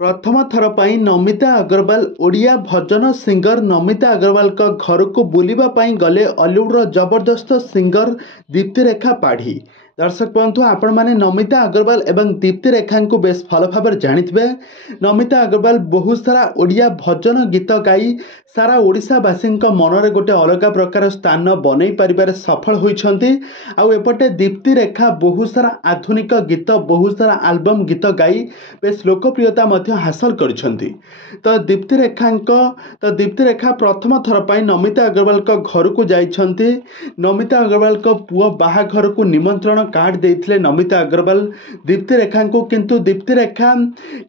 प्रथम थर पर नमिता अग्रवाल ओडिया भजन सिंगर नमिता अग्रवाल घर को बुलवा गले हॉलीवुड जबरदस्त सिंगर दीप्तिरेखा पाढ़ी। दर्शक बंधु आपण मैंने नमिता अग्रवाल एवं दीप्तिरेखा को बेस भल भाव जानिथे। नमिता अग्रवाल बहुत सारा ओडिया भजन गीत गाई सारा ओडिशावासी मनरे गोटे अलग प्रकार स्थान बनई पारिबारे सफल होइछंती। आउ एपटे दीप्तिरेखा बहुत सारा आधुनिक गीत बहुत सारा आल्बम गीत गाई बेस लोकप्रियता हासिल करिछंती। तो दीप्तिरेखा प्रथम थर पर नमिता अग्रवाल घर को जाइछंती। नमिता अग्रवाल पुओ बाहाघर को निमंत्रण कार्ड देइथिले नमिता अग्रवाल दीप्तिरेखा को, किंतु दीप्तिरेखा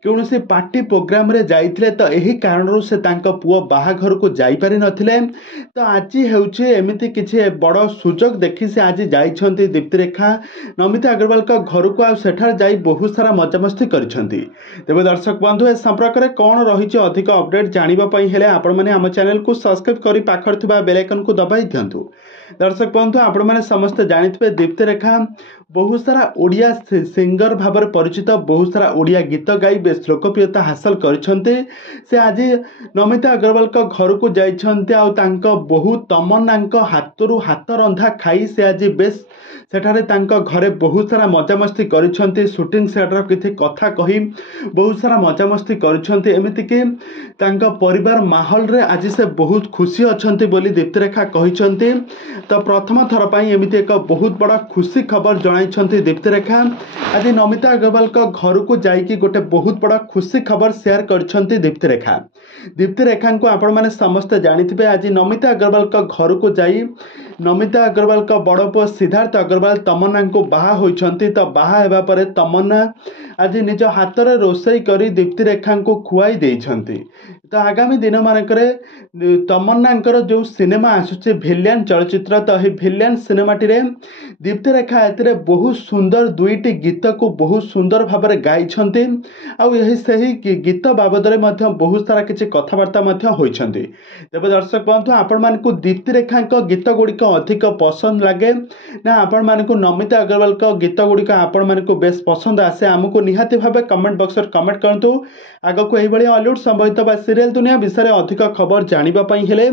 कौन से पार्टी प्रोग्राम रे जाइथिले तो यही कारण से तांका पुओ बाहाघर को जाई पारि नथिले। तो आज हेउचे एमिति किछि बड़ सुजोग देखि से आज जाइछंती दीप्तिरेखा नमिता अग्रवाल घर को आ सेठार जाई बहुत सारा मजामस्ती करिछंती। तेबे दर्शक बंधु ए संपर्क में कौन रही अधिक अपडेट जानापी हेले आपण मैंने आम चैनल को सब्सक्राइब कर पाखर थिबा बेल आइकन को दबाई दिंतु। दर्शक बंधु आपण मैंने समस्ते जानिथे दीप्तिरेखा बहुत सारा ओडिया सिंगर भाव में परिचित बहुत सारा ओडिया गीत गाई बेस लोकप्रियता हासिल करछंते। से आज नमिता अग्रवाल घर को जाइछंते आ तांका बहुत तमन्ना हाथरू हाथ रंधा खाई से आज बेस सेठारे तांका घरे बहुत सारा मजामस्ती करिछंती। शूटिंग सेटर किछि कथा कही बहुत सारा मजामस्ती करिछंती। एमिति कि तांका परिवार माहौल रे आज से बहुत खुशी अछंती बोली दीप्तिरेखा कहिछंती। तो प्रथम थर पर एमिति एक बहुत बड़ा खुशी खबर जणाइछंती दीप्तिरेखा। आज नमिता अग्रवाल घर को जाइकी गोटे बहुत बड़ा खुशी खबर शेयर करछंती दीप्तिरेखा। दीप्तिरेखा को आपण माने समस्त जानिथिबे। आज नमिता अग्रवाल घर को जाई नमिता अग्रवाल बड़ पुओ सिद्धार्थ अग्रवाल तमन्ना को बाहा होइछंती। तो बाहा हेबा परे तमन्ना आज निज हाथ में रोषई करी दीप्तिरेखा को खुआई देइछंती। तो आगामी दिन मानकरे तमन्ना जो सिनेमा आसुचे भिलियन चलचित्र तो यह भिलियन सिनेमाटी रे दीप्तिरेखा एतिरे बहुत सुंदर दुईटी गीत को बहुत सुंदर भाव में गाइछंती। आउ यही सही गीत बाबद में बहुत सारा किछि कथबार्ता होइछंती। तेबे दर्शक बंधु आपण मानकु दीप्तिरेखा गीत गुड़िक अधिक पसंद लगे ना आपण मानकु नमिता अग्रवाल गीत गुड़िक आपण मानकु बेस पसंद आसे आमको निहाती भाव कमेंट बॉक्स में कमेंट करंतु। आगको एही बळी हॉलीवुड संबंधित बा सीरियल दुनिया विषय अधिक खबर जानिबा पई हेले